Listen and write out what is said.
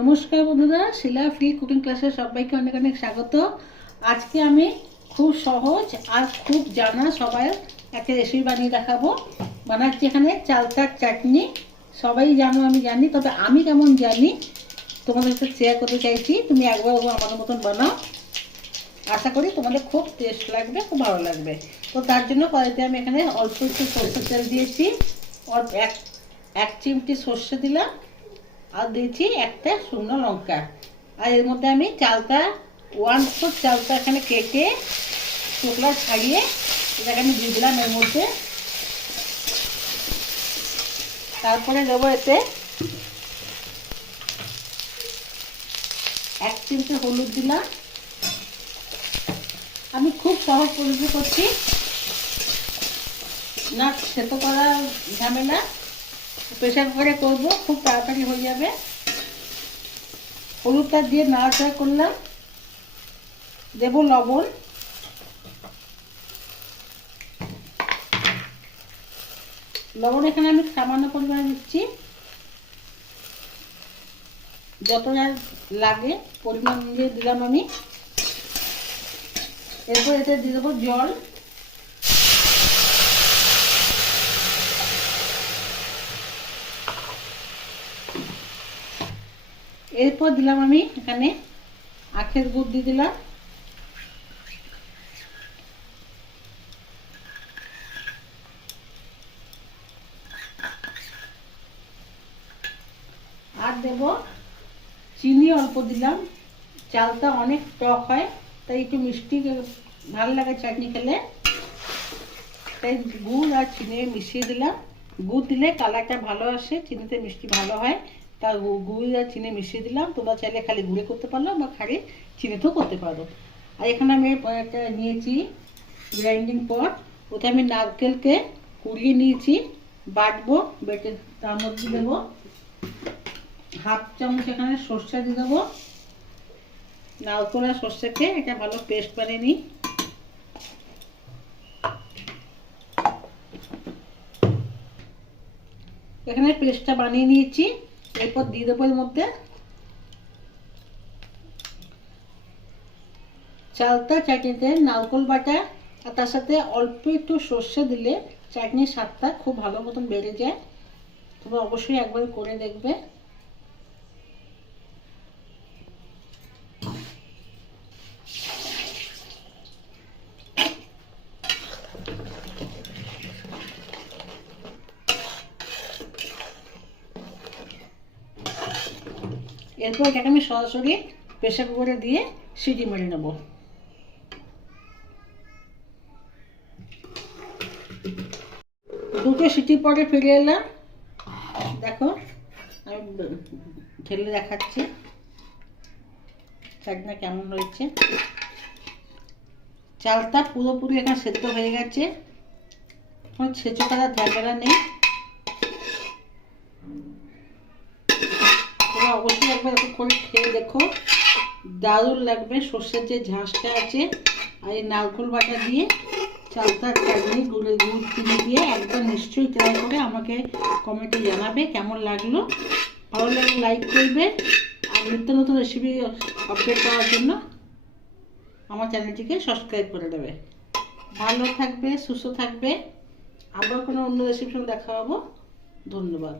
নমস্কার বন্ধুরা, শিলা free cooking ক্লাসে সবাইকে অনেক অনেক স্বাগত। আজকে আমি খুব সহজ আর খুব জানা সবাই একটা রেসিপি বানিয়ে দেখাবো। বানাচ্ছি এখানে চালতার চাটনি। সবাই জানো, আমি জানি, তবে আমি কেমন জানি তোমাদের সাথে শেয়ার করতে চাইছি। তুমি একবার আমাদের মতন বানাও, আশা করি তোমাদের খুব টেস্ট লাগবে, খুব ভালো লাগবে। তো তার জন্য কড়াইতে আমি এখানে অল্প একটু সরষের তেল দিয়েছি, অল্প এক চিমটি সর্ষে দিলাম, আর দিয়েছি একটা শুকনো লঙ্কা। আর এর মধ্যে আমি চালটা 1/4 চালটা এখানে কেটে শুকলা ছাড়িয়ে এটাকে আমি দিয়ে দিলাম এর মধ্যে। তারপরে দেবো এতে 1 চিমটে হলুদ দিলাম। আমি খুব সহজ পদ্ধতি করছি, না সেদ্ধ করা ঝামেলা, প্রেশার কুকারে করবো, খুব তাড়াতাড়ি হয়ে যাবে। হলুদটা দিয়ে নাড়াচাড়া করলাম। দেব লবণ, লবণ এখানে আমি সামান্য পরিমাণে দিচ্ছি, যতটা লাগে পরিমাণ দিয়ে দিলাম আমি। এরপর এতে দিয়ে দেবো জল। এরপর দিলাম আমি এখানে আখের গুড় দিয়ে দিলাম। আর দেব চিনি, অল্প দিলাম। চালটা অনেক টক হয়, তাই একটু মিষ্টি ভালো লাগে চাটনি খেলে, তাই গুড় আর চিনি মিশিয়ে দিলাম। গুড় দিলে কালারটা ভালো আসে, চিনিতে মিষ্টি ভালো হয়, তা গুড় আর চিনি মিশিয়ে দিলাম। তোমরা চাইলে খালি গুঁড়ে করতে পারো বা খালি চিনিতেও করতে পারো। আর এখানে আমি একটা নিয়েছি গ্রাইন্ডিং পট, ওতে আমি নারকেলকে কুড়িয়ে নিয়েছি, বাটবো। বেটে তার মধ্যে দেবো 1/2 চামচ এখানে সর্ষে দিয়ে দেবো। নারকেল আর সর্ষেকে এটা ভালো পেস্ট বানিয়ে নিই। এখানে পেস্টটা বানিয়ে নিয়েছি। এরপর দিয়ে দেবো এর মধ্যে চালতা চাটনিতে নারকেল বাটা, আর তার সাথে অল্প একটু সর্ষে দিলে চাটনির স্বাদটা খুব ভালো মতন বেড়ে যায়। তোমরা অবশ্যই একবার করে দেখবে। এরপর এটাকে আমি সরাসরি প্রেসার কুকারে দিয়ে সিটি মেরে নেব। দুটো সিটি পরে ফিরে এলাম। দেখো, আমি ঢেলে দেখাচ্ছি চাটনা কেমন হয়েছে। চালটা পুরোপুরি এখানে সেদ্ধ হয়ে গেছে, কোনো ছেঁচো করার ঝামেলা নেই। তোমরা অবশ্যই একবার এরকম করে খেয়ে দেখো, দারুণ লাগবে। সর্ষের যে ঝাঁসটা আছে আর এই নারকেল বাটা দিয়ে চালতার চাটনি গুঁড়ো গুড় চিনি দিয়ে একদম নিশ্চয়ই ট্রাই করে আমাকে কমেন্টে জানাবে কেমন লাগলো। ভালো লাগলে লাইক করবে, আর নিত্য নতুন রেসিপি আপডেট পাওয়ার জন্য আমার চ্যানেলটিকে সাবস্ক্রাইব করে দেবে। ভালো থাকবে, সুস্থ থাকবে। আবার কোনো অন্য রেসিপির সঙ্গে দেখা হবো। ধন্যবাদ।